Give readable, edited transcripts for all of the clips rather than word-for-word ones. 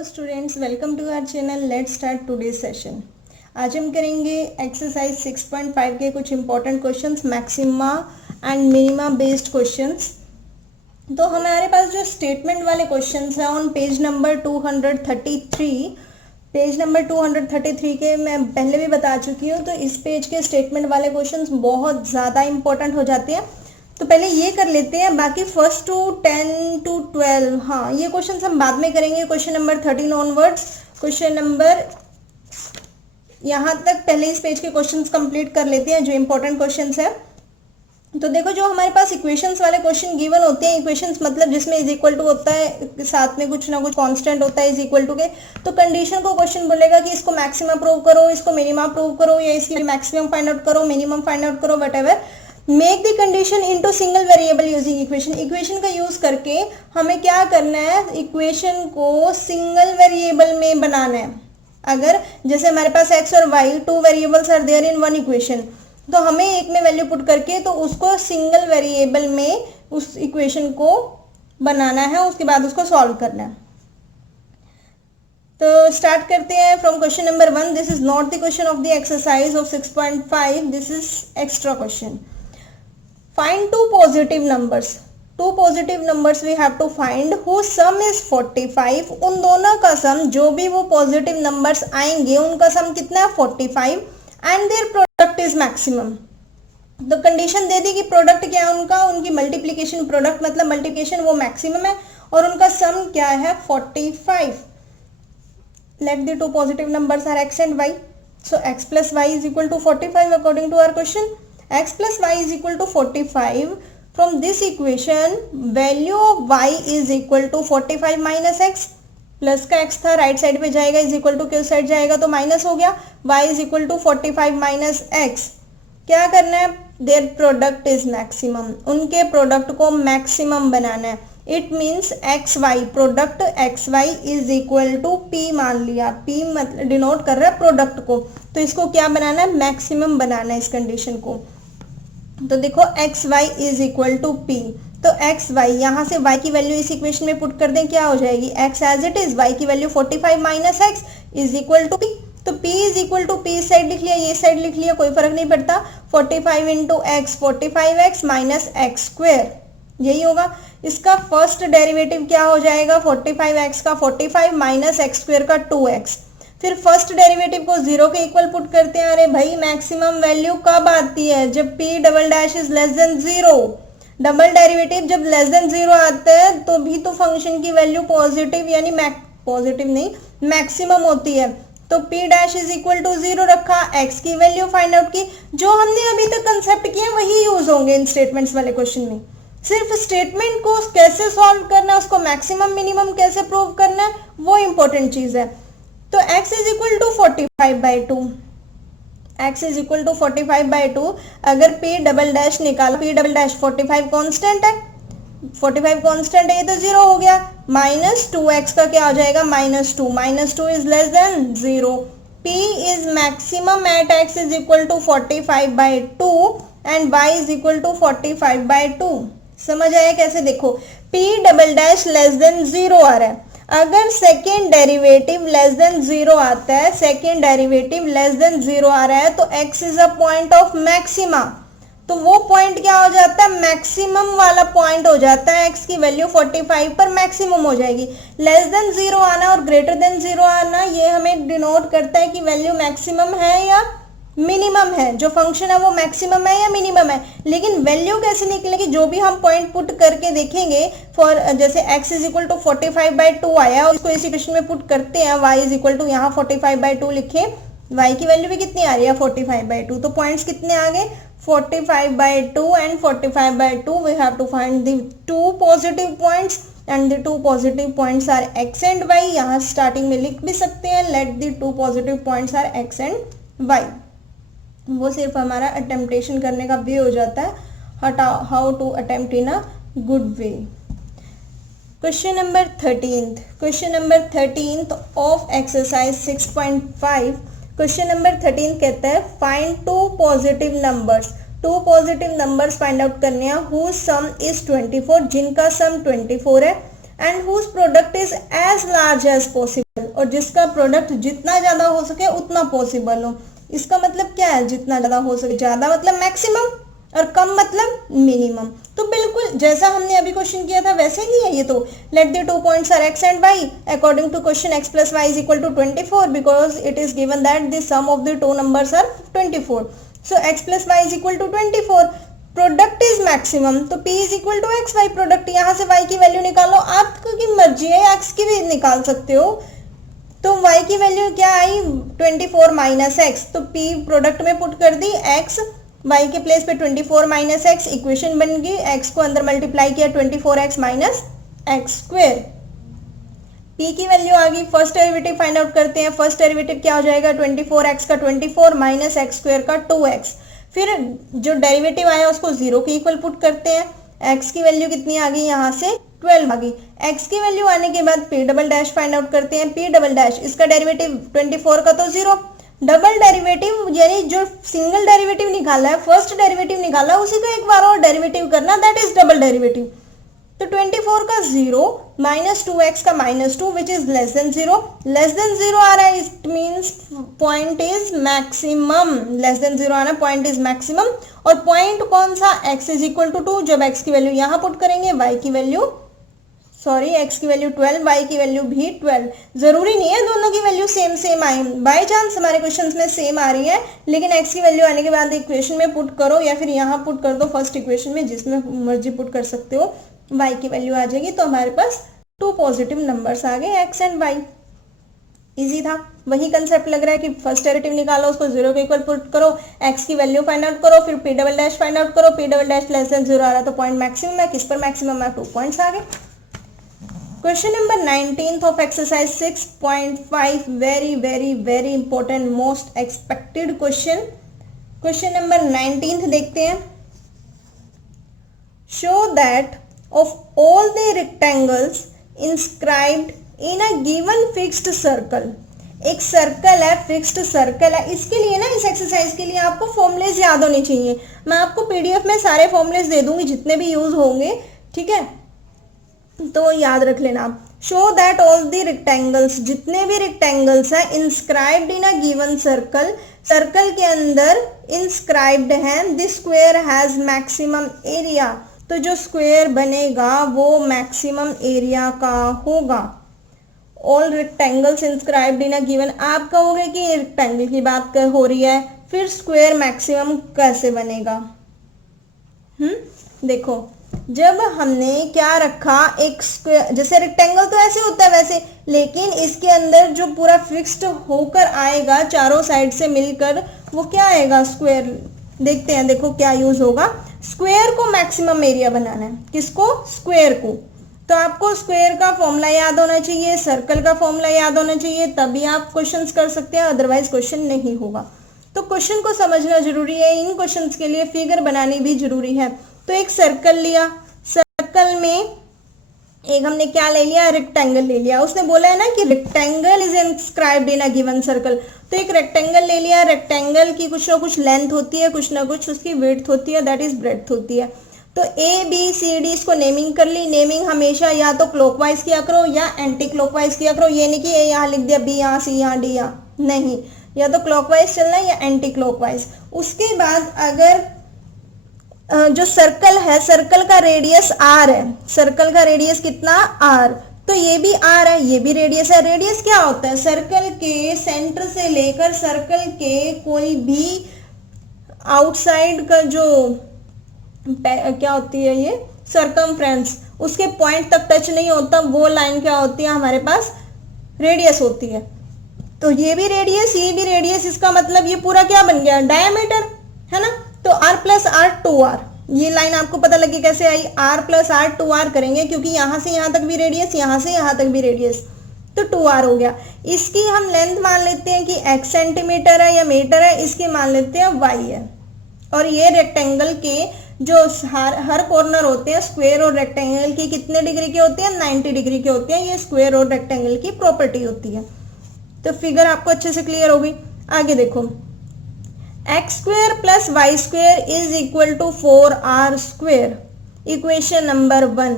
Hello students, welcome to our channel. Let's start today session. आज हम करेंगे exercise 6.5 के कुछ important questions, maxima and minima based questions. तो हमारे पास जो स्टेटमेंट वाले क्वेश्चंस हैं on page number 233, page number 233 के मैं पहले भी बता चुकी हूँ। तो इस पेज के स्टेटमेंट वाले क्वेश्चंस बहुत ज़्यादा इंपॉर्टेंट हो जाते हैं। तो पहले ये कर लेते हैं, बाकी फर्स्ट टू 10 to 12 हाँ ये क्वेश्चन हम बाद में करेंगे। Question number 13 onwards, question number यहाँ तक पहले इस पेज के क्वेश्चंस कंप्लीट कर लेते हैं जो इंपॉर्टेंट क्वेश्चंस है। तो देखो, जो हमारे पास इक्वेशंस वाले क्वेश्चन गिवन होते हैं, इक्वेशंस मतलब जिसमें इज इक्वल टू होता है, साथ में कुछ ना कुछ कांस्टेंट होता है इज इक्वल टू के, तो कंडीशन को क्वेश्चन बोलेगा कि इसको मैक्सिमम प्रूव करो, इसको मिनिमम प्रूव करो, या इसकी मैक्सिमम फाइंड आउट करो, मिनिमम फाइंड आउट करो, whatever. Make the condition into single variable using equation. Equation का यूज करके हमें क्या करना है, इक्वेशन को सिंगल वेरिएबल में बनाना है। अगर जैसे हमारे पास x और y two variables are there in one equation, तो हमें एक में वैल्यू पुट करके तो उसको सिंगल वेरिएबल में उस इक्वेशन को बनाना है, उसके बाद उसको सॉल्व करना है। तो स्टार्ट करते हैं from question number 1। This is not the question of the exercise of 6.5, this is extra question. Find two positive numbers. Two positive numbers we have to find whose sum is 45. उन दोनों का सम, जो भी वो positive numbers आएंगे उनका सम कितना है 45, and their product is maximum. तो कंडीशन दे दी कि प्रोडक्ट क्या है उनका, उनकी मल्टीप्लीकेशन, प्रोडक्ट मतलब मल्टीप्लीकेशन, वो मैक्सिमम है और उनका सम क्या है 45। Let the two positive numbers are x and y. So x plus y is equal to 45 according to our question. X plus y is equal to 45. From this equation, value of y is equal to 45 minus x. Plus का x था, right side पे जाएगा, is equal to किस side जाएगा तो minus हो गया। y is equal to 45 minus x। क्या करना है, देयर प्रोडक्ट इज मैक्सिमम, उनके प्रोडक्ट को मैक्सिमम बनाना है। It means x y, product x y is equal to p मान लिया। पी मतलब डिनोट कर रहा है प्रोडक्ट को, तो इसको क्या बनाना है, मैक्सिमम बनाना है इस कंडीशन को। तो देखो x y is equal to p, तो एक्स वाई, यहाँ से y की वैल्यू इस इक्वेशन में पुट कर दें, क्या हो जाएगी, x as it is, y की value 45 minus x is equal to p। तो p is equal to p, side लिख लिया, ये साइड लिख लिया, कोई फर्क नहीं पड़ता। 45 into x 45x minus x square, यही होगा। इसका फर्स्ट डेरिवेटिव क्या हो जाएगा, 45x का 45 माइनस एक्स स्क्वेयर का 2x। फिर फर्स्ट डेरिवेटिव को 0 के इक्वल पुट करते हैं। अरे भाई, मैक्सिमम वैल्यू कब आती है, जब p double dash is less than 0। Double derivative जब लेस देन 0 आता है तो भी तो फंक्शन की वैल्यू पॉजिटिव, यानी पॉजिटिव नहीं मैक्सिमम होती है। तो p dash is equal to 0 रखा, x की वैल्यू फाइंड आउट की। जो हमने अभी तक कंसेप्ट किया वही यूज होंगे इन स्टेटमेंट्स वाले क्वेश्चन में। सिर्फ स्टेटमेंट को कैसे सॉल्व करना है, उसको मैक्सिमम मिनिमम कैसे प्रूव करना है, वो इंपॉर्टेंट चीज है। तो x is equal to 45/2, x is equal to 45/2। अगर p डबल डैश निकाला, p डबल डैश 45 कांस्टेंट है, 45 कांस्टेंट है, ये तो 0 हो गया। माइनस 2x का क्या हो जाएगा, -2, -2 is less than 0। p is maximum at x is equal to 45/2 and y is equal to 45/2। समझ आया कैसे, देखो p double dash less than 0 आ रहा है। अगर सेकेंड डेरिवेटिव लेस देन 0 आता है, सेकेंड डेरिवेटिव लेस देन 0 आ रहा है, तो x is a point of maxima. तो वो पॉइंट क्या हो जाता है, मैक्सिमम वाला पॉइंट हो जाता है। x की वैल्यू 45 पर मैक्सिमम हो जाएगी। लेस देन 0 आना और ग्रेटर देन 0 आना, ये हमें डिनोट करता है कि वैल्यू मैक्सिमम है या मिनिमम है, जो फंक्शन है वो मैक्सिमम है या मिनिमम है। लेकिन वैल्यू कैसे निकलेगी, जो भी हम पॉइंट पुट करके देखेंगे। फॉर जैसे x इज इक्वल टू 45/2 आया, उसको इस इक्वेशन में पुट करते हैं, y इज इक्वल टू यहाँ 45/2 लिखे, y की वैल्यू भी कितनी आ रही है 45/2। तो पॉइंट्स कितने आ गए, 45/2 and 45/2। We have to find the two positive points and the two positive points are x and y। यहाँ स्टार्टिंग में लिख भी सकते हैं, let the two positive points are x and y। वो सिर्फ हमारा अटेम्प्टेशन करने का वे हो जाता है, how to attempt in a good way. Question number 13, question number 13 of exercise 6.5। Question number 13 कहता है find two positive numbers. Two positive numbers find out करने हैं, हुज सम इज 24, जिनका सम 24 है, and whose product is as large as possible, और जिसका product जितना ज्यादा हो सके उतना पॉसिबल हो। इसका मतलब क्या है, जितना ज्यादा हो सके, ज्यादा मतलब मैक्सिमम और कम मतलब मिनिमम। तो बिल्कुल जैसा हमने अभी क्वेश्चन किया था वैसे ही है ये तो। Let the 2 points are x and y according to question x plus y is equal to 24 because it is given that the sum of the two numbers are 24. So x plus y is equal to 24. Product is maximum, तो p is equal to x y. Product यहाँ से y की value निकालो, आपकी मर्जी है, x की भी निकाल सकते हो। तो y की वैल्यू क्या आई 24 माइनस एक्स, तो p प्रोडक्ट में पुट कर दी x, y के प्लेस पे 24 माइनस एक्स, इक्वेशन बन गई, x को अंदर मल्टीप्लाई किया 24x minus x square. p की वैल्यू आ गई, फर्स्ट डेरिवेटिव फाइंड आउट करते हैं। फर्स्ट डेरिवेटिव क्या हो जाएगा 24x का 24 माइनस एक्स स्क्वेयर का 2x। फिर जो डेरिवेटिव आया उसको 0 के इक्वल पुट करते हैं। x की वैल्यू कितनी आ गई, यहाँ से 12 आ गई। x की वैल्यू आने के बाद p double dash find out करते हैं। p डबल डैश, इसका डेरिवेटिव 24 का तो 0, डबल डेरिवेटिव यानी जो सिंगल डेरिवेटिव निकाला है, फर्स्ट डेरिवेटिव निकाला, उसी का एक बार और डेरिवेटिव करना, दैट इज डबल डेरिवेटिव। तो 24 का 0 माइनस 2x का minus 2 which is less than 0, less than 0 आ रहा है, it means point is maximum. Less than 0 आना, पॉइंट इज मैक्सिमम। और पॉइंट कौन सा, x इज इक्वल टू 2, जब x की वैल्यू यहाँ पुट करेंगे, y की वैल्यू x की वैल्यू 12, y की वैल्यू भी 12। जरूरी नहीं है दोनों की वैल्यू सेम सेम आए, बाय चांस हमारे क्वेश्चंस में सेम आ रही है, लेकिन x की वैल्यू आने के बाद इक्वेशन में पुट करो या फिर यहाँ पुट कर दो फर्स्ट इक्वेशन में, जिसमें मर्जी पुट कर सकते हो, y की वैल्यू आ जाएगी। तो हमारे पास 2 पॉजिटिव नंबर्स आ गए x एंड y। इजी था, वही कंसेप्ट लग रहा है कि फर्स्ट डेरिवेटिव निकालो, उसको 0 के इक्वल पुट करो, x की वैल्यू फाइंड आउट करो, फिर p double dash find out करो। p double dash less than 0 आ रहा है तो पॉइंट मैक्सिमम है, किस पर मैक्सिमम है, 2 पॉइंट्स आ गए। Question number 19 of exercise 6.5, very important, most expected question. Question number 19 देखते हैं। Show that of all the rectangles inscribed in a given fixed circle, एक सर्कल है, फिक्स्ड सर्कल है। इसके लिए ना, इस एक्सरसाइज के लिए आपको फॉर्मूलेज याद होने चाहिए। मैं आपको पीडीएफ में सारे फॉर्मूलेज दे दूंगी जितने भी यूज होंगे, ठीक है, तो याद रख लेना आप। Show that all the rectangles, जितने भी रेक्टेंगल्स हैं, inscribed in a given circle, circle के अंदर इंस्क्राइब्ड हैं, this square has maximum area, तो जो स्क्वायर बनेगा वो मैक्सिमम एरिया का होगा। All rectangles inscribed in a given, आप कहोगे कि रेक्टेंगल की बात हो रही है, फिर स्क्वायर मैक्सिमम कैसे बनेगा? देखो, जब हमने क्या रखा, एक स्क्वायर, जैसे रेक्टेंगल तो ऐसे होता है वैसे, लेकिन इसके अंदर जो पूरा फिक्स्ड होकर आएगा चारों साइड से मिलकर, वो क्या आएगा, स्क्वायर। देखते हैं, देखो क्या यूज होगा। स्क्वायर को मैक्सिमम एरिया बनाना है, किसको, स्क्वायर को। तो आपको स्क्वायर का फॉर्मूला याद होना चाहिए, सर्कल का फॉर्मूला याद होना चाहिए, तभी आप क्वेश्चंस कर सकते हैं, अदरवाइज क्वेश्चन नहीं होगा। तो क्वेश्चन को समझना जरूरी है, इन क्वेश्चंस के लिए फिगर बनानी भी जरूरी है। तो एक सर्कल लिया, सर्कल में एक हमने क्या ले लिया, रेक्टेंगल ले लिया। उसने बोला है ना कि rectangle is inscribed in a given circle, तो एक रेक्टेंगल ले लिया। रेक्टेंगल की कुछ ना कुछ लेंथ होती है, कुछ ना कुछ उसकी विड्थ होती है, दैट इज ब्रेड्थ होती है। तो ए बी सी डी, इसको नेमिंग कर ली। नेमिंग हमेशा या तो क्लॉकवाइज किया करो या एंटी क्लॉकवाइज किया करो। ये नहीं कि ए यहाँ लिख दिया, बी यहाँ, सी यहाँ, डी यहाँ, नहीं, या तो क्लॉकवाइज चलना है या एंटी क्लॉकवाइज। उसके बाद अगर जो सर्कल है, सर्कल का रेडियस आर है, सर्कल का रेडियस कितना, आर, तो ये भी आर है, ये भी रेडियस है। रेडियस क्या होता है, सर्कल के सेंटर से लेकर सर्कल के कोई भी आउटसाइड का जो क्या होती है, ये सर्कमफ्रेंस, उसके पॉइंट तक टच नहीं होता, वो लाइन क्या होती है, हमारे पास रेडियस होती है। तो ये भी रेडियस, ये भी रेडियस, इसका मतलब ये पूरा क्या बन गया, डायमीटर, है ना। तो r प्लस आर 2r, ये लाइन आपको पता लगी कैसे आई, r प्लस आर 2r करेंगे, क्योंकि यहां से यहां तक भी रेडियस, यहां से यहां तक भी रेडियस, तो 2r हो गया। इसकी हम लेंथ मान लेते हैं कि x सेंटीमीटर है या मीटर है, इसकी मान लेते हैं y है। और ये रेक्टेंगल के जो हर कॉर्नर होते हैं, स्क्वायर और रेक्टेंगल की कितने डिग्री के होते हैं, 90 डिग्री के होते हैं। ये स्क्वायर और रेक्टेंगल की प्रॉपर्टी होती है। तो फिगर आपको अच्छे से क्लियर होगी। आगे देखो, x square plus y square is equal to 4r square, equation number 1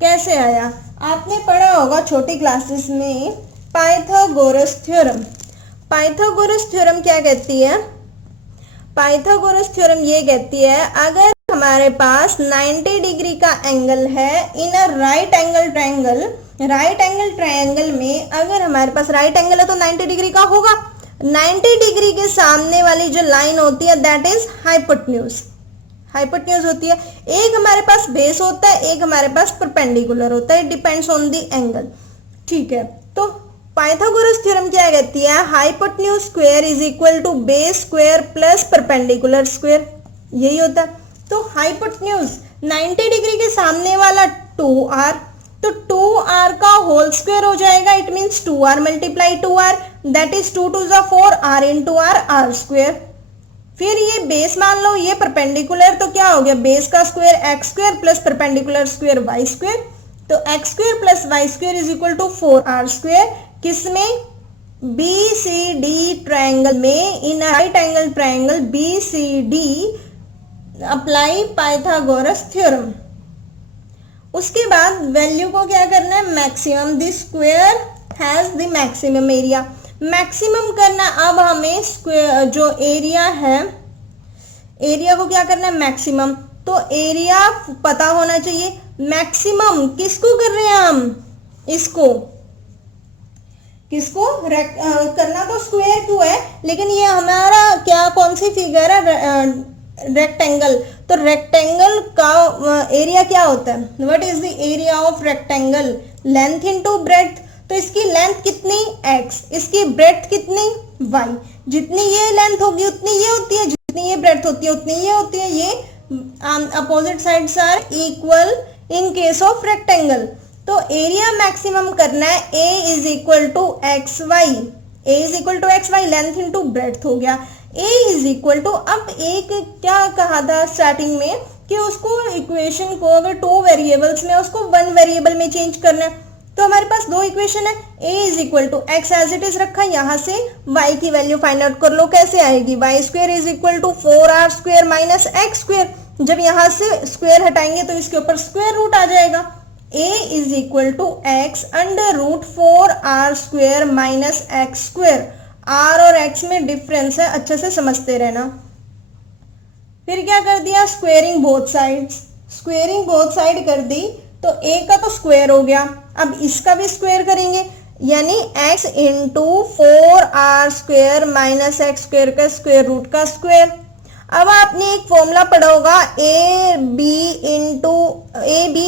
कैसे आया। आपने पढ़ा होगा छोटी क्लासेस में पाइथागोरस थ्योरम। पाइथागोरस थ्योरम क्या कहती है? पाइथागोरस थ्योरम ये कहती है अगर हमारे पास 90 डिग्री का एंगल है in a right angle triangle, right angle triangle में अगर हमारे पास राइट एंगल है तो 90 डिग्री का होगा। 90 डिग्री के सामने वाली जो लाइन होती है दैट इज हाइपोटेन्यूज, हाइपोटेन्यूज होती है। एक हमारे पास बेस होता है, एक हमारे पास परपेंडिकुलर होता है, डिपेंड्स ऑन द एंगल। ठीक है, तो पाइथागोरस थ्योरम क्या कहती है? Hypotenuse square is equal to base square plus perpendicular square, यही होता है। तो हाइपोटेन्यूज 90 डिग्री के सामने वाला 2r, तो 2r का होल स्क्वायर हो जाएगा, it means 2r multiply 2r, that is 2 2 4 r into r, r square. फिर ये बेस मान लो, ये परपेंडिकुलर, तो क्या हो गया? बेस का square x square plus perpendicular square y square, तो x square plus y square is equal to 4r square. किसमें? BCD ट्रायंगल में, in right angle triangle BCD apply Pythagoras theorem. उसके बाद वैल्यू को क्या करना है? Maximum, the square has the maximum area, maximum करना। अब हमें स्क्वायर जो एरिया है, एरिया को क्या करना है? मैक्सिमम। तो एरिया पता होना चाहिए। मैक्सिमम किसको कर रहे हैं हम? इसको, किसको? करना तो स्क्वायर क्यों है, लेकिन ये हमारा क्या, कौन सी फिगर है? रेक्टेंगल। तो रेक्टेंगल का एरिया क्या होता है? What is the area of rectangle? Length into breadth. तो इसकी लेंथ कितनी? x, इसकी ब्रेड्थ कितनी? y। जितनी ये लेंथ होगी उतनी ये होती है, जितनी ये ब्रेड्थ होती है उतनी ये होती है। ये opposite sides are equal in case of rectangle. तो एरिया मैक्सिमम करना है, a is equal to x y, a is equal to x y, length into breadth हो गया। a इज इक्वल टू, अब एक क्या कहा था स्टार्टिंग में कि उसको इक्वेशन को अगर 2 वेरिएबल्स में उसको 1 वेरिएबल में चेंज करना है, तो हमारे पास 2 इक्वेशन है। a is equal to x as it is रखा, यहाँ से y की वैल्यू फाइंड आउट कर लो, कैसे आएगी? Y square is equal to 4r square minus x square. जब यहाँ से स्क्वायर हटाएंगे तो इसके ऊपर स्क्वायर रूट आ जाएगा। a is equal to x under root 4r square minus x square. r और x में डिफरेंस है, अच्छे से समझते रहना। फिर क्या कर दिया? Squaring both sides, squaring both side कर दी, तो a का तो स्क्वायर हो गया, अब इसका भी स्क्वायर करेंगे, यानी x into 4r square minus x square का स्क्वायर रूट का स्क्वायर। अब आपने एक फॉर्मूला पढ़ा होगा a b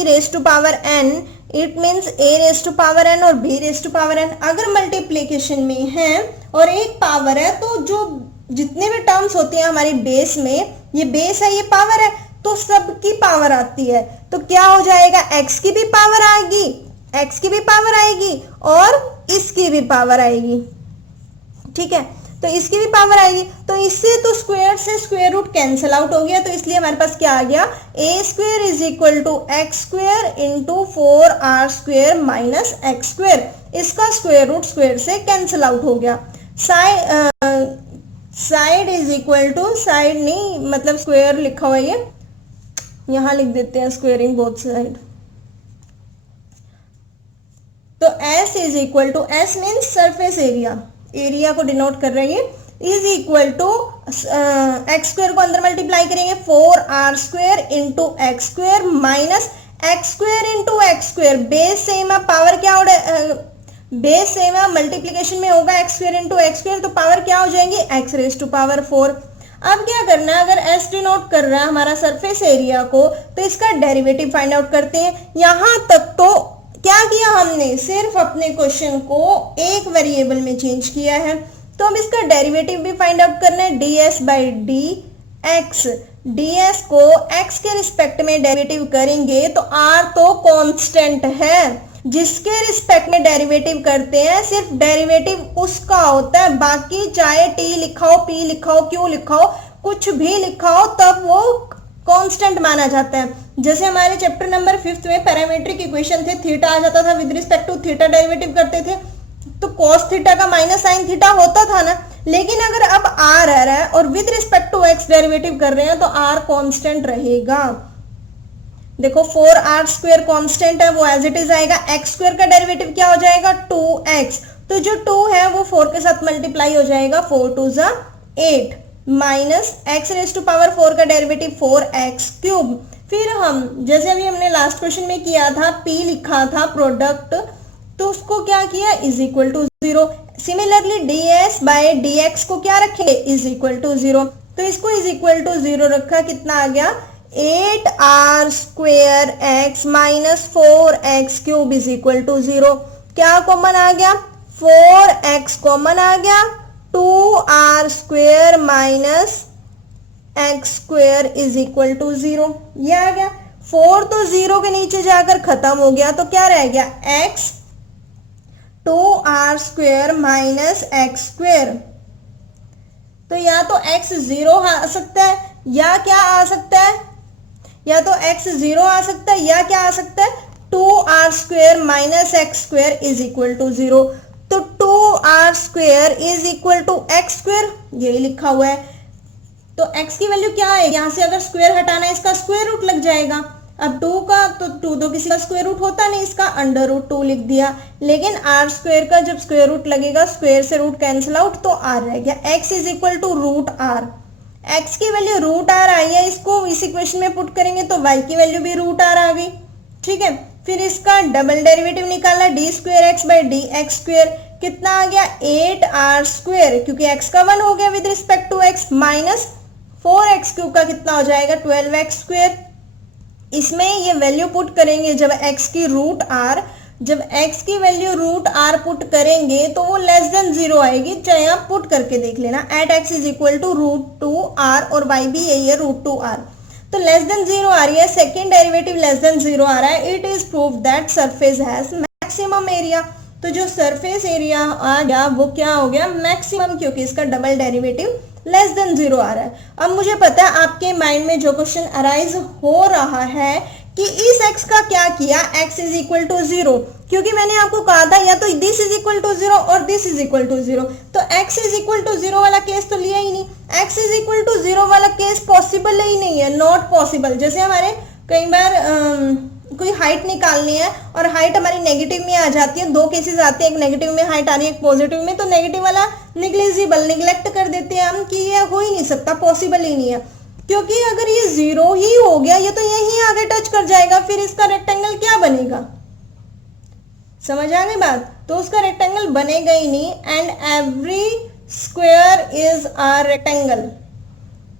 raise to power n, it means a raise to power n और b raise to power n। अगर मल्टीप्लीकेशन में है और एक पावर है, तो जो जितने भी टर्म्स होती हैं हमारी बेस में, ये बेस है, ये पावर है, तो सबकी पावर आती है। तो क्या हो जाएगा? x की भी पावर आएगी, x की भी पावर आएगी और इसकी भी पावर आएगी। ठीक है, तो इसकी भी पावर आएगी, तो इससे तो स्क्वायर से स्क्वायर रूट कैंसिल आउट हो गया, तो इसलिए हमारे पास क्या आ गया? a square is equal to x square into 4r square minus x square. इसका स्क्वायर रूट स्क्वायर से कैंसिल आउट हो गया। Side is equal to, side नहीं मतलब स्क्वायर लिखा हुआ है, यहां लिख देते हैं स्क्वेयरिंग बोथ साइड। तो s is equal to, s means surface area, area को डिनोट कर रही है, is equal to x square को अंदर मल्टीप्लाई करेंगे 4r square into x square minus x square into x square. Base same है, power क्या हो बेस सेम है, मल्टीप्लीकेशन में होगा x square into x square, तो पावर क्या हो जाएंगी? X raise to power 4। अब क्या करना है? अगर s डिनोट कर रहा है हमारा सरफेस एरिया को, तो इसका डेरिवेटिव फाइंड आउट करते हैं। यहां तक तो क्या किया हमने? सिर्फ अपने क्वेश्चन को एक वेरिएबल में चेंज किया है, तो अब इसका डेरिवेटिव भी फाइंड आउट करना है। ds by D x, ds को x के रिस्पेक्ट में डेरिवेटिव करेंगे तो r तो कांस्टेंट है, जिसके रिस्पेक्ट में डेरिवेटिव करते हैं सिर्फ डेरिवेटिव उसका होता है, बाकी चाहे t लिखा हो, p लिखा हो, q लिखा हो, कुछ भी लिखा हो, तब वो कांस्टेंट माना जाता है। जैसे हमारे चैप्टर नंबर 5 में पैरामीट्रिक इक्वेशन थे, थीटा आ जाता था, with respect to theta derivative करते थे, तो cos थीटा का माइनस साइन थीटा होता था ना। लेकिन अगर अब r आ रहा है और with respect to x derivative कर रहे हैं, तो r कांस्टेंट रहेगा। देखो 4r² कांस्टेंट है, वो एज इट इज आएगा। x² का डेरिवेटिव क्या हो जाएगा 2x, तो जो 2 है वो 4 के साथ मल्टीप्लाई हो जाएगा, 4 2 जा 8 माइनस x⁴ का डेरिवेटिव 4x³। फिर हम जैसे अभी हमने लास्ट क्वेश्चन में किया था, p लिखा था प्रोडक्ट, तो उसको क्या किया is equal to 0। Similarly ds by dx को क्या रखेंगे इज इक्वल टू 0, तो इसको इज इक्वल टू 0 रखा, कितना आ गया 8r² x minus 4x³ is equal to 0। क्या कॉमन आ गया 4x कॉमन आ गया, 2r² minus x² is equal to 0, ये आ गया। 4 तो 0 के नीचे जाकर खत्म हो गया, तो क्या रह गया x 2r² माइनस x²। तो या तो x 0 आ सकता है या क्या आ सकता है, या तो x 0 आ सकता है या क्या आ सकता है 2r² minus x² is equal to 0। तो 2r² is equal to x², यही लिखा हुआ है। तो x की वैल्यू क्या है, यहां से अगर स्क्वायर हटाना है इसका स्क्वायर रूट लग जाएगा। अब 2 का तो 2 तो किसी का स्क्वायर रूट होता नहीं, इसका √2 लिख दिया। लेकिन r² का जब स्क्वायर रूट लगेगा, स्क्वायर से रूट कैंसिल आउट, तो r रह गया। x is equal to √r, x की वैल्यू √r आई है, इसको इस इक्वेशन में पुट करेंगे तो y की वैल्यू भी √r आ गई। ठीक है, फिर इसका डबल डेरिवेटिव निकाला, d²x बाई dx², कितना आ गया 8r², क्योंकि x का 1 हो गया with respect to x, minus 4x³ का कितना हो जाएगा 12x²। इसमें ये वैल्यू पुट करेंगे जब x की √r, जब x की वैल्यू √r पुट करेंगे तो वो लेस देन 0 आएगी, चाहे आप पुट करके देख लेना। At x is equal to √2r और y भी यही है √2r, तो लेस देन 0 आ रही है, सेकेंड डेरिवेटिव लेस देन 0 आ रहा है। It is proof that surface has maximum area, तो जो सरफेस एरिया आ गया वो क्या हो गया मैक्सिमम, क्योंकि इसका डबल डेरिवेटिव लेस देन 0 आ रहा है। अब मुझे पता है आपके माइंड में जो क्वेश्चन अराइज हो रहा है कि इस x का क्या किया, x इज इक्वल टू 0, क्योंकि मैंने आपको कहा था या तो दिस इज इक्वल टू 0 और दिस इज इक्वल टू 0, तो x इज इक्वल टू 0 वाला केस तो लिया ही नहीं। x इज इक्वल टू 0 वाला केस पॉसिबल ही नहीं है, नॉट पॉसिबल। जैसे हमारे कई बार कोई हाइट निकालनी है और हाइट हमारी नेगेटिव में आ जाती है, दो केसेस आते हैं, एक नेगेटिव में हाइट आ रही है, एक पॉजिटिव में, तो नेगेटिव वाला निग्लिजिबल निग्लेक्ट कर देते हैं हम कि ये हो ही नहीं सकता, पॉसिबल ही नहीं है, क्योंकि अगर ये 0 ही हो गया ये तो यहीं आगे टच कर जाएगा, फिर इसका रेक्टेंगल क्या बनेगा, समझ आ गई बात। तो उसका रेक्टेंगल बनेगा ही नहीं, and every square is a rectangle.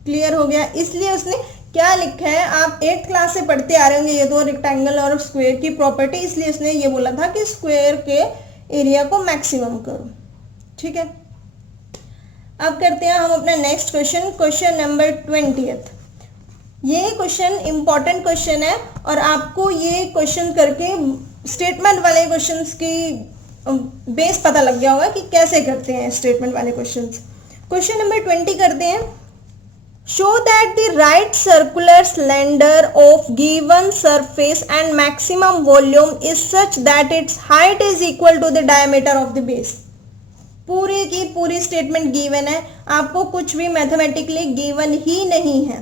Clear हो गया, इसलिए उसने क्या लिखा है, आप 8th क्लास से पढ़ते आ रहे होंगे ये दो रेक्टेंगल और स्क्वायर की प्रॉपर्टी, इसलिए उसने ये बोला था कि स्क्वायर के एरिया को मैक्सिमम करो। ठीक है, अब करते हैं हम अपना next question, question number 20th। ये क्वेश्चन इंपॉर्टेंट क्वेश्चन है और आपको ये क्वेश्चन करके स्टेटमेंट वाले क्वेश्चंस की बेस पता लग गया होगा कि कैसे करते हैं स्टेटमेंट वाले क्वेश्चंस। क्वेश्चन नंबर 20 करते हैं। Show that the right circular cylinder of given surface and maximum volume is such that its height is equal to the diameter of the base। पूरी की पूरी स्टेटमेंट गिवन है, आपको कुछ भी मैथमेटिकली गिवन ही नहीं है,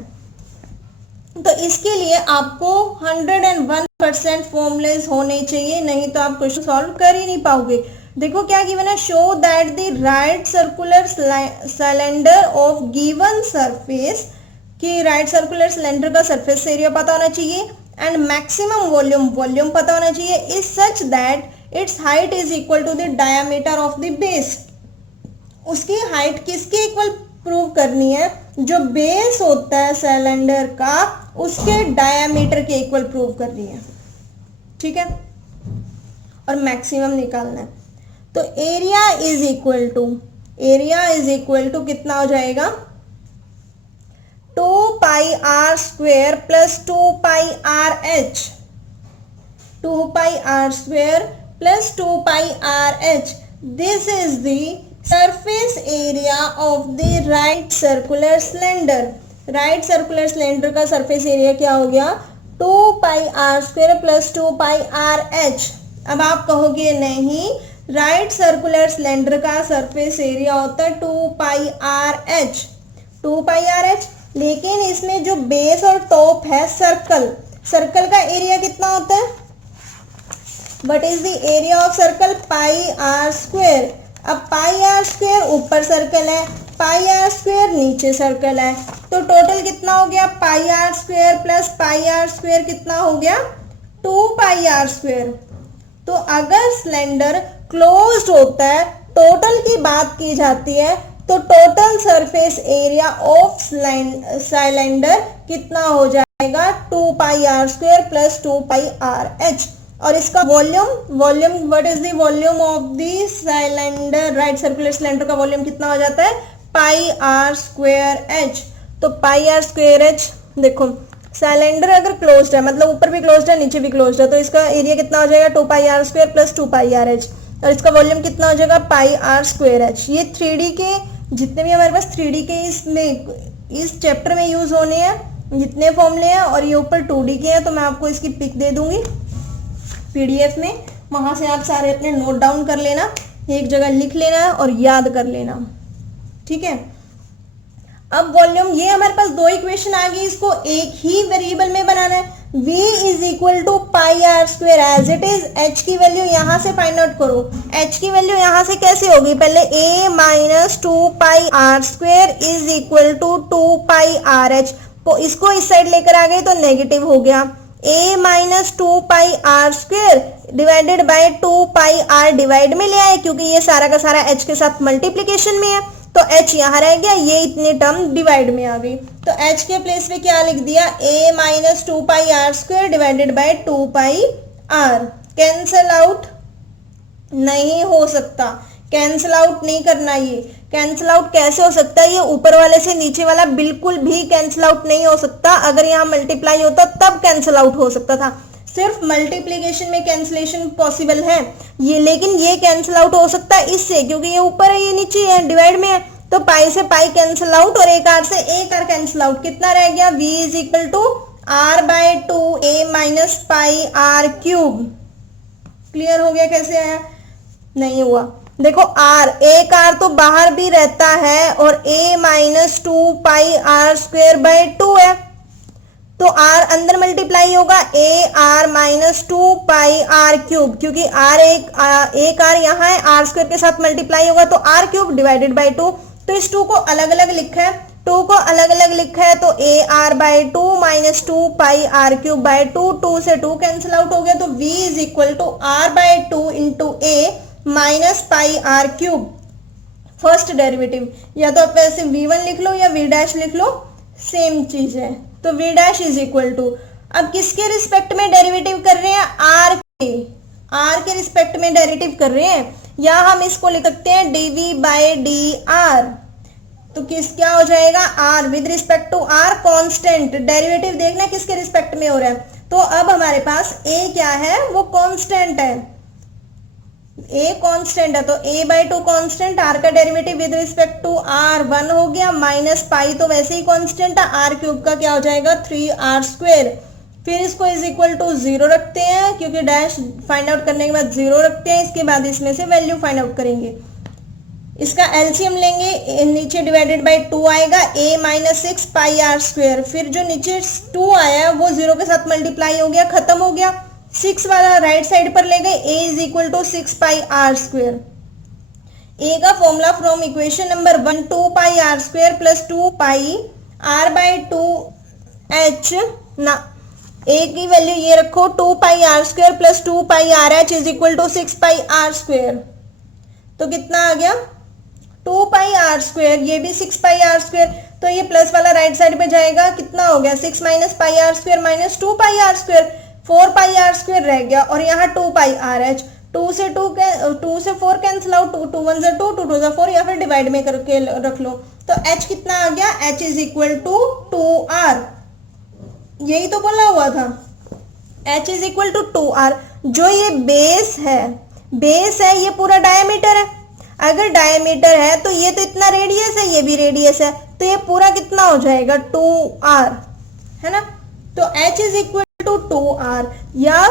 तो इसके लिए आपको 101% फॉर्मूलेज होने चाहिए, नहीं तो आप क्वेश्चन सॉल्व कर ही नहीं पाओगे। देखो क्या गिवन है, show that the right circular cylinder of given surface, कि राइट सर्कुलर सिलेंडर का सरफेस एरिया पता होना चाहिए एंड मैक्सिमम वॉल्यूम पता होना चाहिए, is such that its height is equal to the diameter of the base. उसकी हाइट किसके इक्वल प्रूव करनी है, जो बेस होता है सिलेंडर का उसके डायमीटर के इक्वल प्रूव करनी है। ठीक है, और मैक्सिमम निकालना है, तो एरिया इज इक्वल टू कितना हो जाएगा 2πr² plus 2πrh, 2πr² plus 2πrh। This is the surface area of the right circular cylinder. Right circular cylinder का सरफेस एरिया क्या हो गया 2πr² प्लस 2πrh। अब आप कहोगे नहीं, राइट सर्कुलर सिलेंडर का सरफेस एरिया होता है 2πrh, लेकिन इसमें जो बेस और टॉप है सर्कल, सर्कल का एरिया कितना होता है? What is the area of circle? Pi r square. अब पाई आर स्क्वायर ऊपर सर्कल है, पाई आर स्क्वायर नीचे सर्कल है, तो टोटल कितना हो गया? Pi r square plus pi r square कितना हो गया? 2 पाई आर स्क्वायर। तो अगर सिलेंडर क्लोज्ड होता है, टोटल की बात की जाती है, तो total surface area of cylinder कितना हो जाएगा? 2 pi r square plus 2 pi r h. और इसका volume, what is the volume of the cylinder? Right circular cylinder का वॉल्यूम कितना हो जाता है? Pi r square h. तो पाई आर स्क्वायर एच, देखो सिलेंडर अगर क्लोज्ड है, मतलब ऊपर भी क्लोज्ड है नीचे भी क्लोज्ड है, तो इसका एरिया कितना हो जाएगा? 2 pi r square plus 2 pi r h. और इसका वॉल्यूम कितना हो जाएगा? Pi r square h. ये 3D के जितने भी हमारे पास 3D के इसमें इस चैप्टर में यूज होने हैं जितने फॉर्मूले हैं, और ये ऊपर 2D के हैं, तो मैं आपको इसकी पिक दे दूंगी PDF में, वहां से आप सारे अपने नोट डाउन कर लेना, एक जगह लिख लेना और याद कर लेना, ठीक है। अब वॉल्यूम, ये हमारे पास 2 इक्वेशन आ गई, इसको एक ही वेरिएबल में बनाना है। V is equal to pi r square as it is. H की वैल्यू यहां से फाइंड आउट करो। H की वैल्यू यहां से कैसे होगी? पहले A minus 2 pi r square is equal to 2 pi r h. तो इसको इस साइड लेकर आ गए तो नेगेटिव हो गया। A minus 2 pi r square divided by 2 pi r divide में ले आए, क्योंकि ये सारा का सारा H के साथ मल्टीप्लीकेशन में है, तो H यहाँ रह गया, ये इतने टर्म डिवाइड में आ गई। तो H के प्लेस पे क्या लिख दिया? A minus 2 pi r square divided by 2 pi r. Cancel out नहीं हो सकता, कैंसल आउट नहीं करना। ये कैंसल आउट कैसे हो सकता है? ये ऊपर वाले से नीचे वाला बिल्कुल भी कैंसल आउट नहीं हो सकता। अगर यहाँ मल्टीप्लाई होता तब कैंसल आउट हो सकता था, सिर्फ मल्टीप्लीकेशन में कैंसिलेशन पॉसिबल है ये, लेकिन ये कैंसिल आउट हो सकता है इससे, क्योंकि ये ऊपर है ये नीचे है, डिवाइड में है, तो पाई से पाई कैंसिल आउट और एक आर से एक आर कैंसिल आउट। कितना रह गया? V is equal to r by 2 A minus pi r cube. Clear हो गया? कैसे आया? नहीं हुआ। देखो आर, एक आर तो बाहर भी रहता है और A minus 2 pi r square by 2 है, तो आर अंदर मल्टीप्लाई होगा, a r minus 2 pi r cube, क्योंकि आर एक आर यहाँ है, आर स्क्वायर के साथ मल्टीप्लाई होगा तो आर क्यूब डिवाइडेड बाय 2। तो इस 2 को अलग अलग लिखा है, 2 को अलग अलग लिखा है, तो a r by 2 minus 2 pi r cube by 2, 2 से 2 कैंसिल आउट हो गया, तो v is equal to r by 2 into a minus pi r cube. First derivative, या तो आप वैसे v1 लिख लो या v डैश लिख लो, सेम चीज है। तो v dash is equal to, अब किसके रिस्पेक्ट में डेरिवेटिव कर रहे हैं? r के रिस्पेक्ट में डेरिवेटिव कर रहे हैं, या हम इसको लिख सकते हैं dv बाय dr। तो क्या हो जाएगा? r with respect to r constant, derivative देखना किसके रिस्पेक्ट में हो रहा है। तो अब हमारे पास a क्या है? वो कांस्टेंट है, a कांस्टेंट है, तो a बाई 2 कांस्टेंट, r का derivative with respect to r 1 हो गया, माइनस पाई तो वैसे ही कांस्टेंट है, r क्यूब का क्या हो जाएगा? 3r square. फिर इसको इज इक्वल टू 0 रखते हैं, क्योंकि डैश फाइंड आउट करने के बाद 0 रखते हैं, इसके बाद इसमें से वैल्यू फाइंड आउट करेंगे। इसका एलसीएम लेंगे, नीचे डिवाइडेड बाई 2 आएगा, a minus 6 pi r square, फिर जो नीचे 2 आया वो 0 के साथ मल्टीप्लाई हो गया, खत्म हो गया, 6 वाला राइट साइड पर ले गए, a is equal to 6 pi r square. a का formula from equation number 1, 2 pi r square plus 2 pi r by 2 h ना, a की वैल्यू ये रखो, 2 pi r square plus 2 pi r h is equal to 6 pi r square. तो कितना आ गया? 2 pi r square, ये भी 6 पाई आर स्क्वायर, तो ये प्लस वाला राइट साइड पे जाएगा, कितना हो गया? 6 minus pi r square minus 2 pi r square, 4 pi r square रह गया, और यहाँ 2 पाई आर एच, 2 से 4 कैंसिल आउट, 2 1 से 2, 2 2 से 4, या फिर डिवाइड में करके रख लो। तो h कितना आ गया? h is equal to 2r, यही तो बोला हुआ था, h is equal to 2r। जो ये बेस है ये पूरा डायमीटर है, अगर डायमीटर है तो ये तो इतना रेडियस है, ये भी रेडियस है, तो ये पूरा कितना हो जाएगा? 2r, है ना। तो h is equal to 2r, या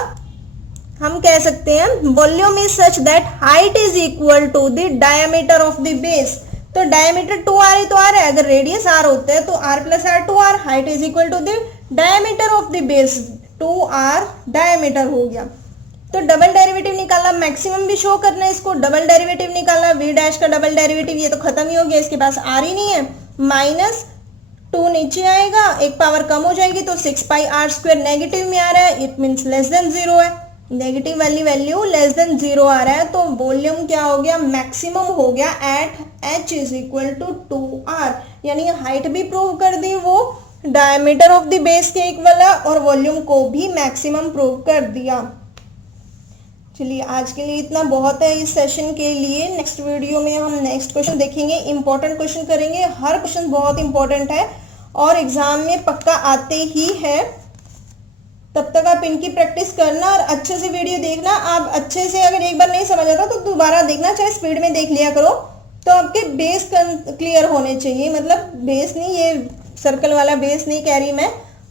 हम कह सकते हैं volume is such that height is equal to the diameter of the base. तो डायमीटर 2r ही तो r है, अगर रेडियस r होता है तो r plus r 2r, height is equal to the diameter of the base. 2r diameter हो गया। तो डबल डेरिवेटिव निकाला, मैक्सिमम भी शो करना है इसको, डबल डेरिवेटिव निकाला, v डैश का डबल डेरिवेटिव ये तो खत्म ही हो गया, इसके पास r ही नहीं है, माइनस 2 नीचे आएगा, एक पावर कम हो जाएगी तो 6 पाई आर स्क्वायर नेगेटिव में आ रहा है, इट मीन्स लेस देन 0 है, नेगेटिव वाली वैल्यू लेस देन 0 आ रहा है, तो वॉल्यूम क्या हो गया, मैक्सिमम हो गया at h is equal to 2r, यानी हाइट भी प्रूव कर दी वो डायमीटर ऑफ द बेस के इक्वल है और वॉल्यूम को भी मैक्सिमम प्रूव कर दिया। चलिए आज के लिए इतना बहुत है इस सेशन के लिए। नेक्स्ट वीडियो में हम नेक्स्ट क्वेश्चन देखेंगे, इंपॉर्टेंट क्वेश्चन करेंगे, हर क्वेश्चन बहुत इंपॉर्टेंट है और एग्जाम में पक्का आते ही है। तब तक आप इनकी प्रैक्टिस करना और अच्छे से वीडियो देखना। आप अच्छे से अगर एक बार नहीं समझ आता तो दोबारा देखना, चाहे स्पीड में देख लिया करो, तो आपके बेस क्लियर होने चाहिए, मतलब बेस नहीं, ये सर्कल वाला बेस नहीं कह रही मैं,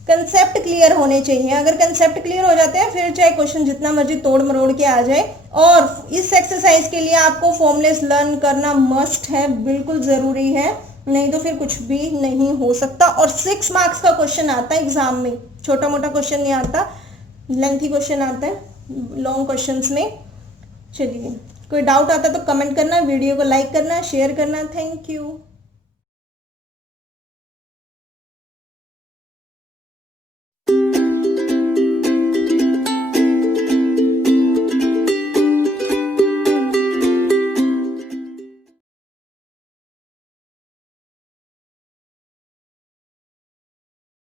कंसेप्ट क्लियर होने चाहिए। अगर कंसेप्ट क्लियर हो जाते हैं फिर चाहे क्वेश्चन जितना मर्जी तोड़ मरोड़ के आ जाए। और इस एक्सरसाइज के लिए आपको फॉर्मूलेस लर्न करना मस्ट है, बिल्कुल जरूरी है, नहीं तो फिर कुछ भी नहीं हो सकता। और 6 मार्क्स का क्वेश्चन आता है एग्जाम में, छोटा मोटा क्वेश्चन नहीं आता, लेंथी क्वेश्चन आता है लॉन्ग क्वेश्चंस में। चलिए कोई डाउट आता तो कमेंट करना, वीडियो को लाइक करना, शेयर करना। Thank you.